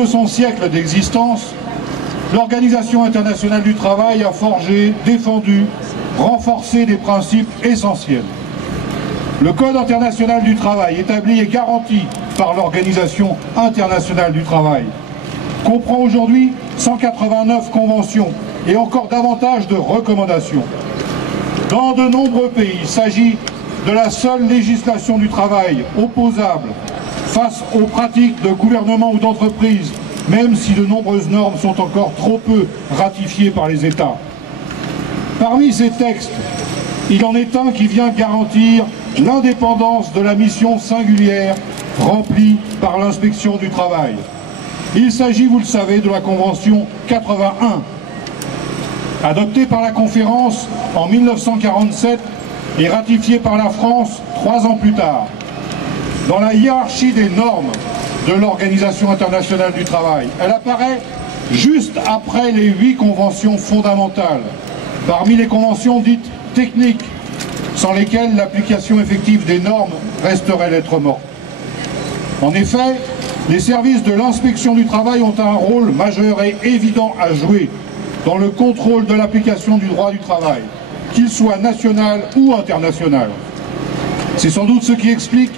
de son siècle d'existence, l'Organisation internationale du travail a forgé, défendu, renforcé des principes essentiels. Le Code international du travail, établi et garanti par l'Organisation internationale du travail, comprend aujourd'hui 189 conventions et encore davantage de recommandations. Dans de nombreux pays, il s'agit de la seule législation du travail opposable face aux pratiques de gouvernement ou d'entreprise, même si de nombreuses normes sont encore trop peu ratifiées par les États. Parmi ces textes, il en est un qui vient garantir l'indépendance de la mission singulière remplie par l'inspection du travail. Il s'agit, vous le savez, de la Convention 81, adoptée par la conférence en 1947 et ratifiée par la France 3 ans plus tard. Dans la hiérarchie des normes de l'Organisation internationale du travail, elle apparaît juste après les 8 conventions fondamentales, parmi les conventions dites techniques, sans lesquelles l'application effective des normes resterait lettre morte. En effet, les services de l'inspection du travail ont un rôle majeur et évident à jouer dans le contrôle de l'application du droit du travail, qu'il soit national ou international. C'est sans doute ce qui explique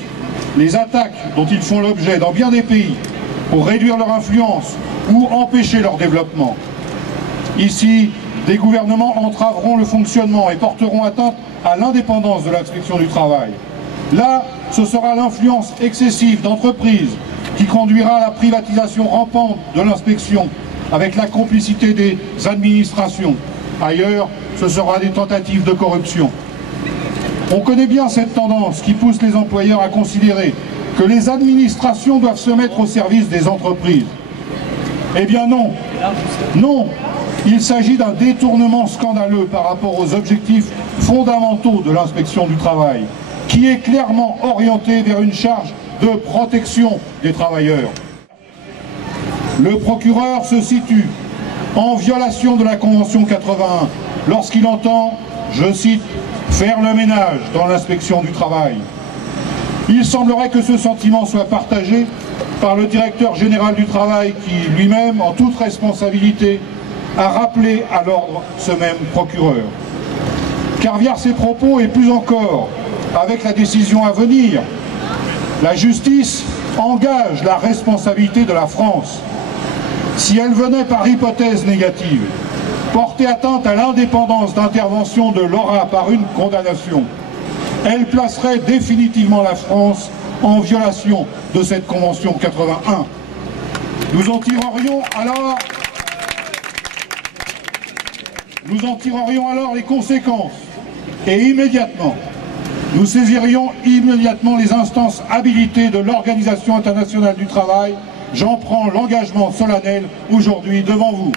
les attaques dont ils font l'objet dans bien des pays pour réduire leur influence ou empêcher leur développement. Ici, des gouvernements entraveront le fonctionnement et porteront atteinte à l'indépendance de l'inspection du travail. Là, ce sera l'influence excessive d'entreprises qui conduira à la privatisation rampante de l'inspection avec la complicité des administrations. Ailleurs, ce sera des tentatives de corruption. On connaît bien cette tendance qui pousse les employeurs à considérer que les administrations doivent se mettre au service des entreprises. Eh bien non, non, il s'agit d'un détournement scandaleux par rapport aux objectifs fondamentaux de l'inspection du travail, qui est clairement orienté vers une charge de protection des travailleurs. Le procureur se situe en violation de la Convention 81 lorsqu'il entend, je cite, faire le ménage dans l'inspection du travail. Il semblerait que ce sentiment soit partagé par le directeur général du travail qui, lui-même, en toute responsabilité, a rappelé à l'ordre ce même procureur. Car via ses propos et plus encore, avec la décision à venir, la justice engage la responsabilité de la France. Si elle venait par hypothèse négative porter atteinte à l'indépendance d'intervention de l'ORA par une condamnation, elle placerait définitivement la France en violation de cette Convention 81. Nous en tirerions alors les conséquences et immédiatement, nous saisirions immédiatement les instances habilitées de l'Organisation internationale du travail. J'en prends l'engagement solennel aujourd'hui devant vous.